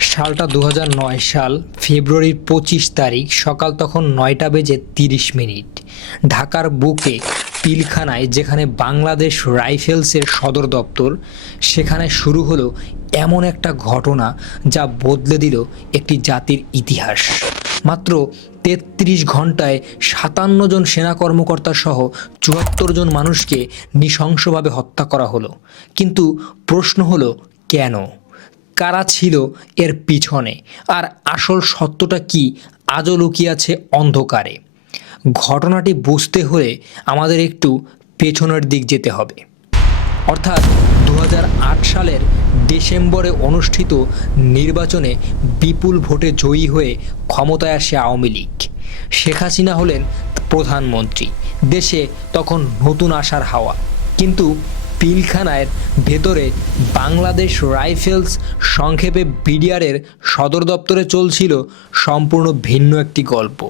সালটা 2009 সাল, ফেব্রুয়ারির 25 তারিখ। সকাল তখন 9টা বেজে 30 মিনিট। ঢাকার বুকে পিলখানায়, যেখানে বাংলাদেশ রাইফেলসের সদর দপ্তর, সেখানে শুরু হলো এমন একটা ঘটনা যা বদলে দিল একটি জাতির ইতিহাস। মাত্র 33 ঘন্টায় 57 জন সেনা কর্মকর্তা সহ 74 জন মানুষকে নৃশংসভাবে হত্যা করা হলো। কিন্তু প্রশ্ন হলো, কেন? কারা ছিল এর পিছনে? আর আসল সত্যটা কি আজও লুকিয়ে আছে অন্ধকারে? ঘটনাটি বুঝতে হলে আমাদের একটু পেছনের দিক যেতে হবে। অর্থাৎ 2008 সালের ডিসেম্বরে অনুষ্ঠিত নির্বাচনে বিপুল ভোটে জয়ী হয়ে ক্ষমতায় আসে আওয়ামী লীগ। শেখ হাসিনা হলেন প্রধানমন্ত্রী। দেশে তখন নতুন আশার হাওয়া। কিন্তু পিলখানার ভেতরে বাংলাদেশ রাইফেলস, সংক্ষেপে বিডিআরের সদর দপ্তরে চলছিল সম্পূর্ণ ভিন্ন একটি গল্প।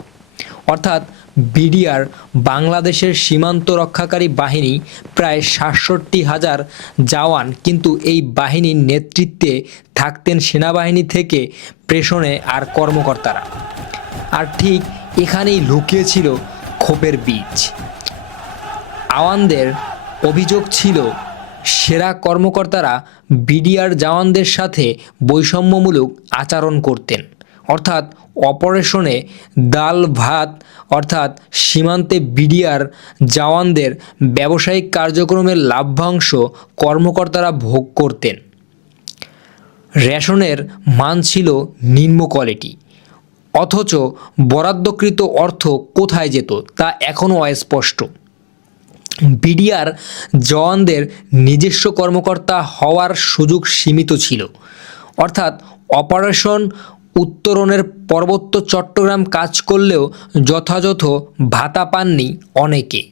অর্থাৎ বিডিআর বাংলাদেশের সীমান্ত রক্ষাকারী বাহিনী, প্রায় 67,000 জওয়ান। কিন্তু এই বাহিনীর নেতৃত্বে থাকতেন সেনাবাহিনী থেকে প্রেষণে আর কর্মকর্তারা। আর ঠিক এখানেই লুকিয়ে ছিল ক্ষোভের বীজ। আওয়ামদের অভিযোগ ছিল, সেরা কর্মকর্তারা বিডিআর জওয়ানদের সাথে বৈষম্যমূলক আচরণ করতেন। অর্থাৎ অপারেশনে ডাল ভাত, অর্থাৎ সীমান্তে বিডিআর জওয়ানদের ব্যবসায়িক কার্যক্রমের লাভ্যাংশ কর্মকর্তারা ভোগ করতেন। রেশনের মান ছিল নিম্ন কোয়ালিটি, অথচ বরাদ্দকৃত অর্থ কোথায় যেত তা এখনও অস্পষ্ট। বিডিআর জওয়ানদের নিজস্ব কর্মকর্তা হওয়ার সুযোগ সীমিত ছিল। অর্থাৎ অপারেশন উত্তরণের পার্বত্য চট্টগ্রাম কাজ করলেও যথাযথ ভাতা পাননি অনেকে।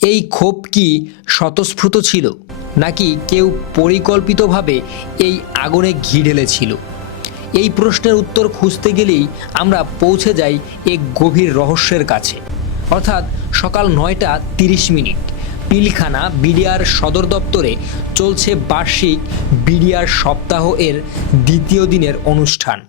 এই ক্ষোভ কি স্বতঃস্ফূর্ত ছিল, নাকি কেউ পরিকল্পিতভাবে এই আগুনে ঘি ঢেলেছিল? এই প্রশ্নের উত্তর খুঁজতে গেলেই আমরা পৌঁছে যাই এক গভীর রহস্যের কাছে। অর্থাৎ সকাল 9টা 30 মিনিট, পিলখানা বিডিআর সদর দপ্তরে চলছে বার্ষিক বিডিআর সপ্তাহ এর দ্বিতীয় দিনের অনুষ্ঠান।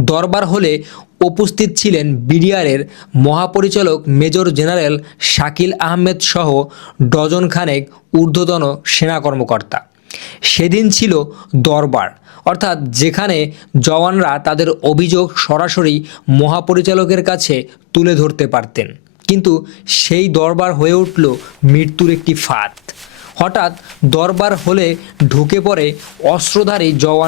দরবার হলে উপস্থিত ছিলেন বিডিআরের মহাপরিচালক মেজর জেনারেল শাকিল আহমেদ সহ ডজন খানেক ঊর্ধ্বতন সেনা কর্মকর্তা। সেদিন ছিল দরবার, অর্থাৎ যেখানে জওয়ানরা তাদের অভিযোগ সরাসরি মহাপরিচালকের কাছে তুলে ধরতে পারতেন। কিন্তু সেই দরবার হয়ে উঠল মৃত্যুর একটি ফাঁদ। হঠাৎ দরবার হলে ঢুকে পড়ে অস্ত্রধারী জওয়ান।